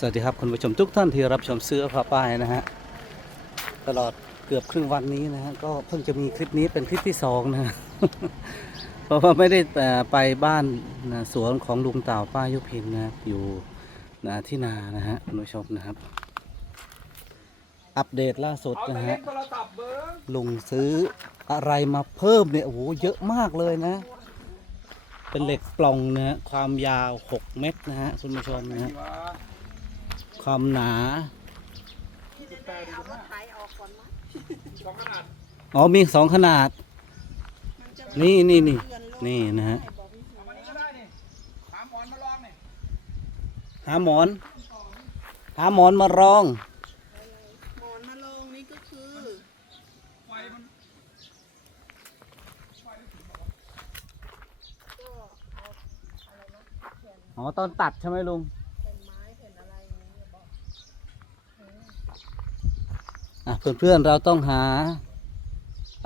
สวัสดีครับคุณผู้ชมทุกท่านที่รับชมเสื้อผ้าป้ายนะฮะตลอดเกือบครึ่งวันนี้นะฮะก็เพิ่งจะมีคลิปนี้เป็นคลิปที่สองนะฮะเพราะว่าไม่ได้ไปบ้านนะสวนของลุงเต่าป้ายุพินนะอยู่นะที่นานะฮะคุณผู้ชมนะครับ อัปเดตล่าสุดนะฮะลุงซื้ออะไรมาเพิ่มเนี่ยโอ้โหเยอะมากเลยนะ เป็นเหล็กปล่องนะฮะความยาว 6 เมตรนะฮะคุณผู้ชมนะฮะ ความหนาเอารถไถออกก่อนมั้ยสองขนาดอ๋อมีสองขนาดมันจะนี่นี่นี่เลื่อนลงนี่นะฮะให้บอกพี่เอามานี่ก็ได้นี่หาหมอนมาลองนี่หาหมอน หาหมอนมารองหมอนมาลงนี่ก็คือไฟมันก็เอาอะไรนะแผ่นอ๋อตอนตัดใช่ไหมลุง แผ่นไม้แผ่นอะไรอย่างนี้บอก อะเพื่อนๆเราต้องหา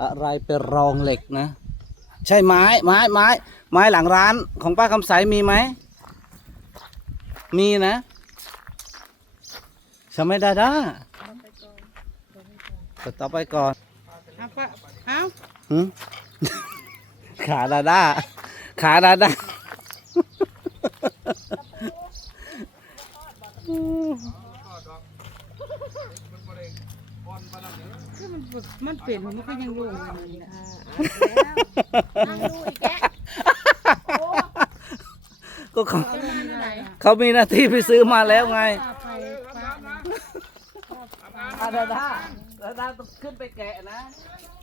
อะไรเป็นรองเหล็กนะ ใช่ไม้ไม้ไม้ ไม้หลังร้านของป้าคำใสมีไหม มีนะใช่ไหมดาด้าเอาไปก่อนกดต่อไปก่อนเอาปะเอาหึขาดาด้าขาดาด้า มันบ่ได้อ่อนปานนั้นเด้อ คือ มันบ่มันเป็นมันก็ยังรู้อยู่นี่นะนั่งดูอีกแกะโอ้ก็เขาประมาณไหนเขามีหน้าที่ไปซื้อมาแล้วไงตาไปเออฟ้าทำงานนะทำงานอานะดาดาดาดาต้องขึ้นไปแกะนะ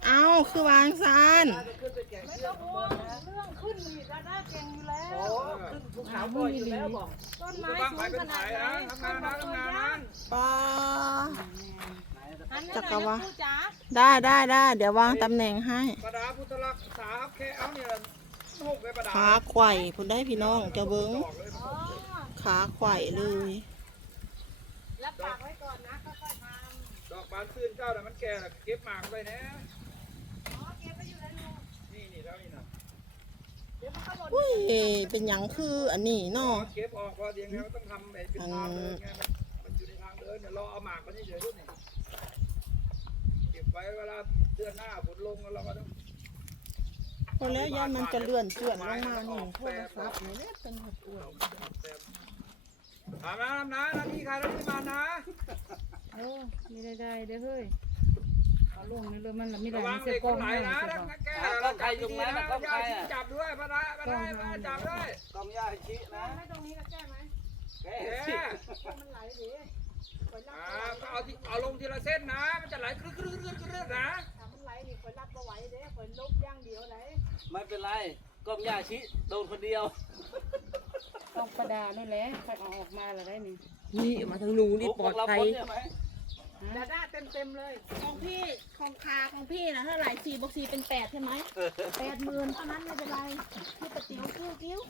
เอาคือวางซานขึ้นไปแกะเชือกข้างบนนะเรื่องขึ้นมีดาด้าเก่งอยู่แล้วโอ้ขึ้นภูเขาบ่อยอยู่แล้วบอกต้นจะไม้บ้างสูไฟงเป็นขไฟนาดไหนนะทำงานนะทำงานนะปลาอันนี้ จัไหนกรวาลนะครูจ๋าได้ได้ได้เดี๋ยววางตำแหน่งให้ประดาพุทธรักษาแค่เอาเนี่ยลูกเลยประดาขาไขว่คุณได้พี่น้องเจะเบิ้งดอกเลยอ๋อขาไขว่เลยรับปากไว้ก่อนนะค่อยๆทดอกบานซื่นเจ้าน่ะมันแก่น่ะเก็บหมากไปนะำอ๋อเก็บไว้อยู่แล้วลุงนี่นี่แล้วนี่นะเดี๋ยวมันก็หล่นอุ้ยเป็นหยังคืออันนี้เนาะเก็บออกว่าเดี๋ยวไงมันต้องทำเป็นทางเดินไงมันมันอยู่ในทางเดินเดี๋ยวรอเอาหมากมันเฉยๆด้วยนี่เก็บไว้เวลาเดือนหน้าฝนลงเราก็ต้องพอแล้วยันมันจะเลื่อนเลื่อนลงมานี่โทรศัพท์นี่แหละเป็นหัดอ้วนถามนะนะหน้าที่ใครหน้าที่มันนะโอ้ไม่ได้ได้เด้อเฮ้ยเอาลงนี่เลยมันละไม่ได้ระวังเสียเด็กกคล้องนไหนให้นะใช่ถ้าปะแกเราจับดีๆนะยาชีจับด้วยมาได้มาได้มาจับด้วยกองยาชินะ ให้ตรงนี้ก็แก้ไหมแกะแกสิมันไหลดิ อยรับอ่าก็เอาที่เอาลงทีละเส้นนะ มันจะไหลครึกครึกครึกครึกนะถ้ามันไหลนี่คอยรับบ่ไหวเด้คอยลบอย่างเดียวไหนไม่เป็นไรกองยาชิ โดนคนเดียวต้องประดานี่แหละคอยเอาออกมาแล้วได้นี่นี่มาทางหนูนี่ปลอดภัยพวกเราพ้นใช่ไหมดาด้าเต็มเต็มๆเลย ของพี่ของคาของพี่นะเท่าไหร่สี่บวกสี่เป็นแปดใช่ไหมแปดหมื่นเท่านั้นไม่เป็นไรพี่ปะติ๋วกิ้วกิ้ว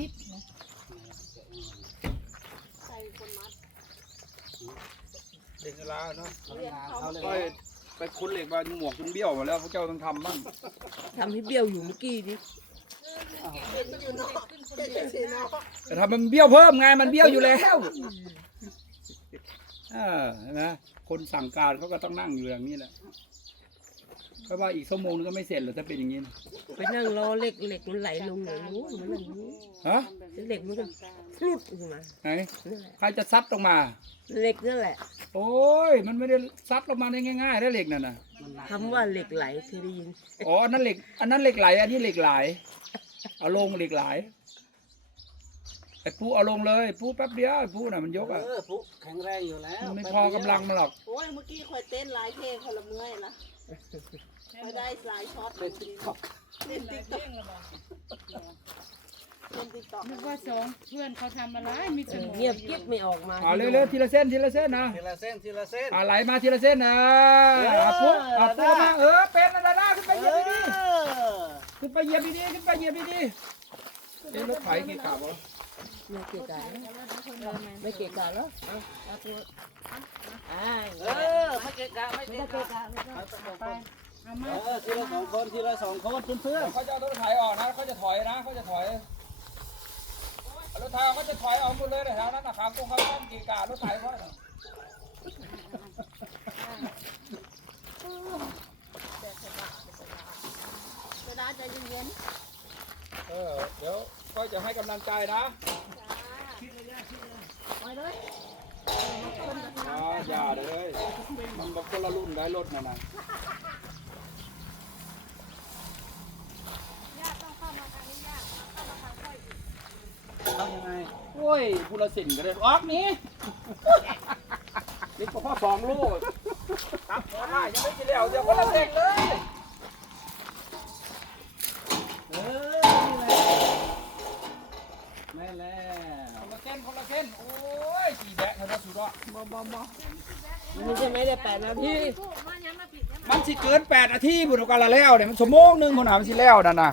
นิดนะใส่คนมัดเด็กเวลาเนาะเขาเลยเขาเลยไปไปคุ้นเหล็กมาหมวกจนเบี้ยวหมดแล้วพวกเจ้าต้องทำบ้างทำให้เบี้ยวอยู่เมื่อกี้ดิแต่ทำมันเบี้ยวเพิ่มไงมันเบี้ยวอยู่แล้วเออเห็นไหมคนสั่งการเขาก็ต้องนั่งอยู่อย่างนี้แหละเพ ราะว่าอีกชั่วโมงนึงก็ไม่เสร็จหรอกถ้าเป็นอย่างนี้นะไปนั่งรอเหล็กเหล็กมันไหลลงเลยรู้มันนั่นรู้ฮะเหล็กมันก็พลุดออกมาไหนนั่นแหละใครจะซัดลงมา เหล็กนั่นแหละโอ้ยมันไม่ได้ซัดลงมาได้ง่ายๆได้เหล็กนั่นน่ะคำว่าเหล็กไหลเคยได้ยินอ๋ออันนั้นเหล็ก อันนั้นเหล็กไหล อันนี้เหล็กไหลเอาลงเหล็กไหลไอ้ปูเอาลงเลยปูแป๊บเดียวไอ้ปูน่ะมันยกอะเออปุ๊แข็งแรงอยู่แล้วมันไม่พอกำลังมันหรอก โอ้ยเมื่อกี้คอยเต้นหลายเพลงคนละเมื่อยละ คอยได้หลายช็อตเป็นติ๊กต็อกเล่นติ๊กต็อกเล่นติ๊กต็อกนึกว่าสองเพื่อนเขาทำอะไรมีสมองเงียบกิ๊บไม่ออกมาเอาเร็วๆทีละเส้นทีละเส้นนะทีละเส้นทีละเส้นอ่าไหลมาทีละเส้นนะเอาปูเอาปูมาเออเป็นนะดาด้าขึ้นไปเหยียบดีเออๆขึ้นไปเหยียบดีๆขึ้นไปเหยียบดีๆเอ๊ะรถไถกี่ขับวะไม่เกะกะแล้วไม่เกะกะแล้วเอาเอาตัวอ่าเออไม่เกะกะไม่เกะกะไป เอามาเออทีละสองคนทีละสองคนเพื่อนเขาจะเอารถไถออกนะเขาจะถอยนะเขาจะถอยเอารถไถออกเขาจะถอยออกหมดเลยแถวนั้นนะครับพวกเขาต้องกีการรถไถเขาน่ะเวลาใจเย็นเออเดี๋ยวก็จะให้กำลังใจนะๆไปเลยอ๋ออย่าเลยมันบอกคนละรุ่นได้รถน่ะนะ ทำยังไง โอ้ยผู้ละสินก็ได้ออกหนี้นี่ก็พ่อสองลูกครับหัวหน้ายังไม่กินแล้วเดี๋ยวคนละเด็กเลยเออนี่แหละแม่นแล้วคนละเส้นคนละเส้นโอ้ยสีแดงเท่านั้สุดอะมันใช่ไหมได้แปดนาทีมันสิเกินแปดนาทีบุญกันละแล้วเนี่ยมันชั่วโมงหนึงคนหามันสิแล้วนั่นน่ะ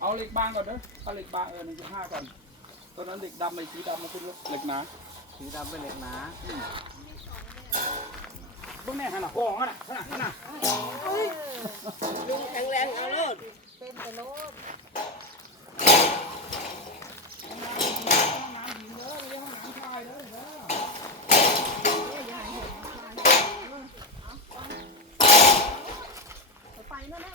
เอาเหล็กบางก่อนเด้อเอาเหล็กบางเออหนึ่งจุดห้าก่อนตอนนั้นเหล็กดำไอ้สีดำมันคือเหล็กหนาสีดำเป็นเหล็กหนาเบิ่งแม่หันน่ะห้องหันน่ะหันน่ะหันน่ะลุงแข็งแรงเอาโลดไปนั่นแหละ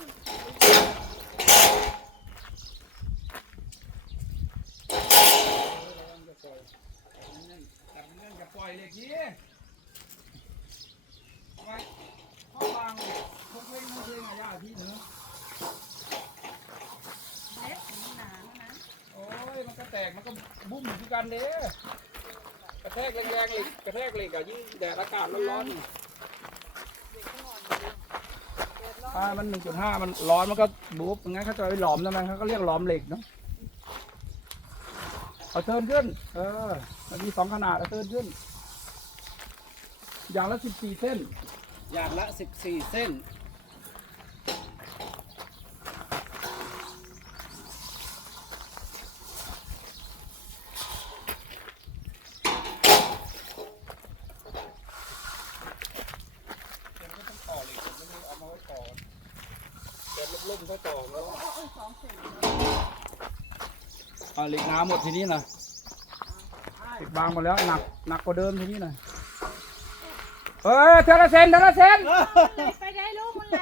แต่มันเรื่องจะปล่อยเหล็กนี้ไว้ข้อวางพวกเพ่งพวกเพ่งอะย่าที่หนึ่งโอ้ยมันก็แตกมันก็ บุ้มคือกันเด้กระแทกแรงๆเหล็กกระแทกเหล็กอะยิ่งแดดอากาศร้อนๆอ่ามันหนึ่งจุดห้ามันร้อนมันก็บุบงั้นเขาจะไปหลอมทำไมเขาก็เรียกหลอมเหล็กเนาะเอาเทิร์นขึ้น เออ มันมีสองขนาดเอาเทิร์นขึ้น อย่างละสิบสี่เส้น อย่างละ14เส้น ต่อเหล็กมันไม่ได้เอามาไว้ต่อเดี๋ยวลุ่มๆ เขาต่อแล้วอ่าเหล็กน้ำหมดทีนี้นะเหล็กบางหมดแล้วหนักหนักกว่าเดิมทีนี้นะเอ้ยเทละเซนเทละเซนไปได้ลูกมันไหล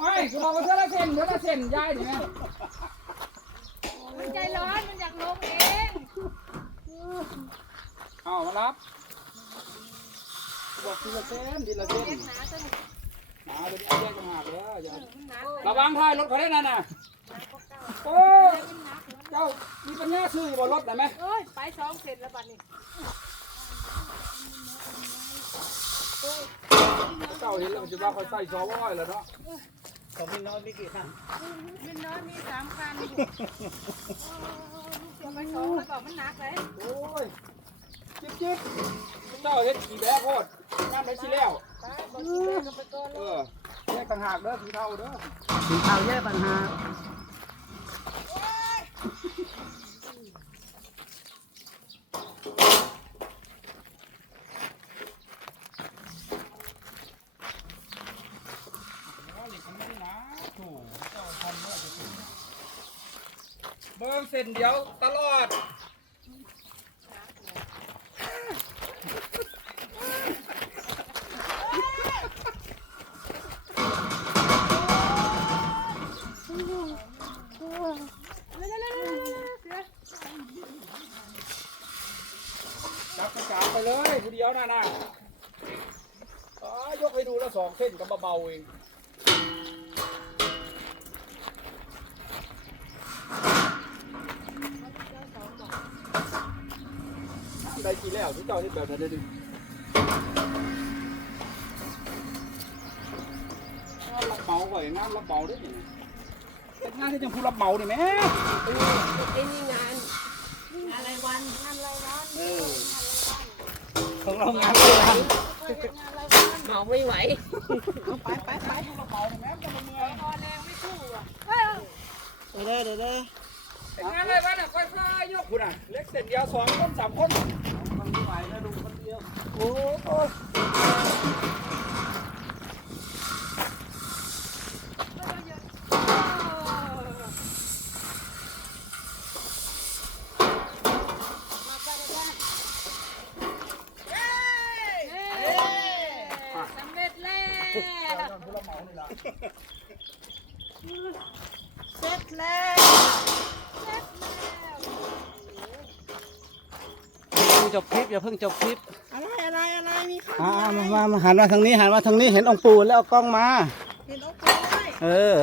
ไม่กูบอกว่าเทละเซนเทละเซนย้ายดิแม่มันใจร้อนมันอยากลงเองเอามารับบอกทีละเซนทีละเซน หนาจนหนาเดี๋ยวนี้แยกกันหักแล้วอย่าระวังท้ายรถเขาได้นั่นน่ะโอ้เจ้ามีปัญญาซื้ออยู่บนรถได้ไหมเอ้ยไปสองเสร็จแล้วบัดนี้เจ้าเห็นแล้วมันจะว่าเขาใส่ซอว้อยแล้วเนาะของพี่น้อยมีกี่คันมันน้อยมีสามคันเอาไปสองแล้วก็มันหนักเลยโอ้ยจิ๊บจิ๊บเจ้าเห็นขี่แบ๊โคตรงานได้ชิแล้ว เออแยกต่างหากเด้อสีเทาเด้อสีขาวแยกปัญหาว่าเหล็กมันไม่ได้หนะถูกเจ้าทำเมื่อจะถึงเบิ่งเส้นเดียวตลอด ไปเลยผู้เดียวน่ะนะอ๋อยกให้ดูแล้วสองเส้นก็เบาๆเองได้กี่แล้วที่เจ้าที่แบบนั้นเด้อดิงานรับเมาก่อนงานรับเหมาด้วยนี่เป็นงานที่จะผู้รับเหมานี่แม่ไอ้นี่งาน อะไรวันงานอะไรวัน เออ ของเรางานเลยนะหมอไม่ไหวไปไปไปรับเหมานี่แหม่จะมาเมื่อยพอแรงไม่สู้อะเดี๋ยวเด้อเดี๋ยวเด้อเป็นงานอะไรบ้างอะค่อยๆยกคุณอะเล็กเส้นยาวสองคนสามคนมันไม่ไหวแล้วดูคนเดียวโอ้โห สำเร็จแล้ว เสร็จแล้ว เพิ่งจบคลิปอย่าเพิ่งจบคลิปอะไรอะไรอะไรมีข้าวอ่ามามามาหันมาทางนี้หันมาทางนี้เห็นองค์ปู่แล้วเอากล้องมา เห็นโอ้โหด้วยเออ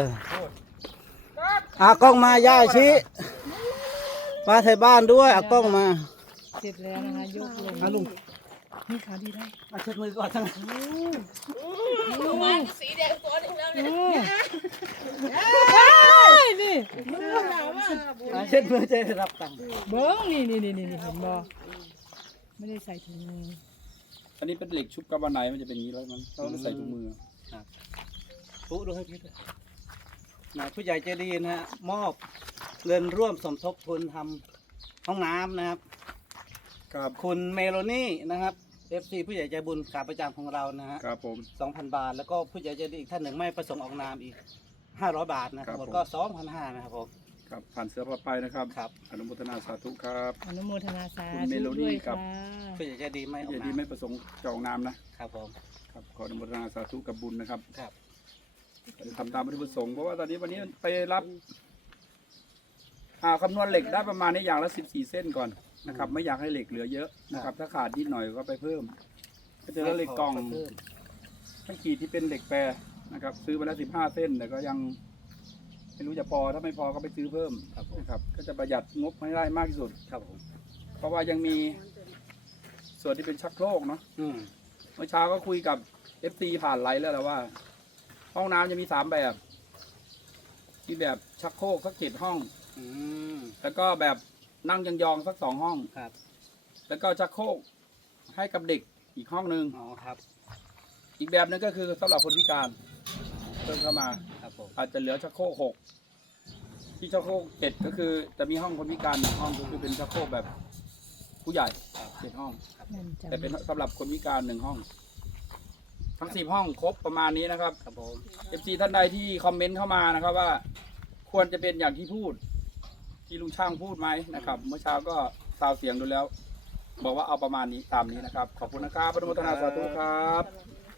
เอากล้องมาย่าชิมาไทยบ้านด้วยเอากล้องมาเสร็จแล้วนะคะยกลงเอาลุงนี่ขาดีได้มาเช็ดมือก่อนทั้งสีแดงตัวนึงแล้วเนี่ยนี่มาเช็ดมือจะได้รับตังค์เบิ้งนี่นี่นี่นี่เห็นบ่ ไม่ได้ใส่ถุงมืออันนี้เป็นเหล็กชุบกับวันไหนมันจะเป็นอย่างนี้แล้วมันเราต้องใส่ถุงมือปุ๊ดูให้พี่ด้วยนะผู้ใหญ่ใจดีนะฮะมอบเงินร่วมสมทบทุนทำห้องน้ำนะครับ ครับคุณเมโลนี่นะครับ FC ผู้ใหญ่ใจบุญขาประจำของเรานะฮะครับผม2,000บาท แล้วก็ผู้ใหญ่ใจดีอีกท่านหนึ่งไม่ประสงค์ออกนามอีก500บาทนะคครัรับบหมดผม ก็2,500นะครับผม ครับผ่านเสือพาไปนะครับครับ อนุโมทนาสาธุครับอนุโมทนาสาคุณเมธุโลดี้ด้วยครัค่ะบผู้ใหญ่ใจดีไม่ออกอย่านาดีมไม่ประสงค์จะออกนามนะครับผมครับขออนุโมทนาสาธุกับบุญนะครับครับทำตามวัตถุประสงค์เพราะว่าตอนนี้วันนี้ไปรับอ่าคำนวณเหล็กได้ประมาณนี้อย่างละสิบสี่เส้นก่อนนะครับ ไม่อยากให้เหล็กเหลือเยอะนะครับ ถ้าขาดนิดหน่อยก็ไปเพิ่ม ก็จะได้เหล็กกล่องเพิ่มทั้งขีดที่เป็นเหล็กแปรนะครับ ซื้อมาแล้วสิบห้าเส้นแต่ก็ยัง ไม่รู้จะพอถ้าไม่พอก็ไปซื้อเพิ่มครับผมนะครับ ก็จะประหยัดงบให้ได้มากที่สุด ครับผมเพราะว่ายังมีส่วนที่เป็นชักโครกเนาะอืมเมื่อเช้าก็คุยกับเอฟซีผ่านไลน์แล้วแหละว่า ห้องน้ำจะมีสามแบบที่แบบชักโครกสักเจ็ดห้อง อืมแล้วก็แบบนั่งยองๆสักสองห้อง ครับแล้วก็ชักโครกให้กับเด็กอีกห้องหนึ่งอ๋อครับอีกแบบหนึงก็คือสำหรับคนพิการ เพิ่มเข้ามา ครับผมอาจจะเหลือชักโครกหกที่ชักโครกเจ็ดก็คือจะมีห้องคนพิการหนึ่งห้องก็คือเป็นชักโครกแบบ ผู้ใหญ่เจ็ดห้อง นั่นจ้ะแต่เป็นสำหรับคนพิการหนึ่งห้อง ทั้งสิบห้องครบประมาณนี้นะครับครับผมเอฟซีท่านใดที่คอมเมนต์เข้ามานะครับว่า ควรจะเป็นอย่างที่พูด ที่ลุงช่างพูดไหมนะครับ เมื่อเช้าก็ซาวเสียงดูแล้ว บอกว่าเอาประมาณนี้ตามนี้นะครับ ขอบคุณนะครับพระนุโมทนาสาธุครับ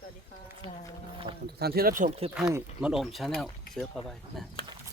จ้าขอบคุณ ทุกท่านที่รับชมคลิปให้มันโอมชาแนลเสือพาไปนะ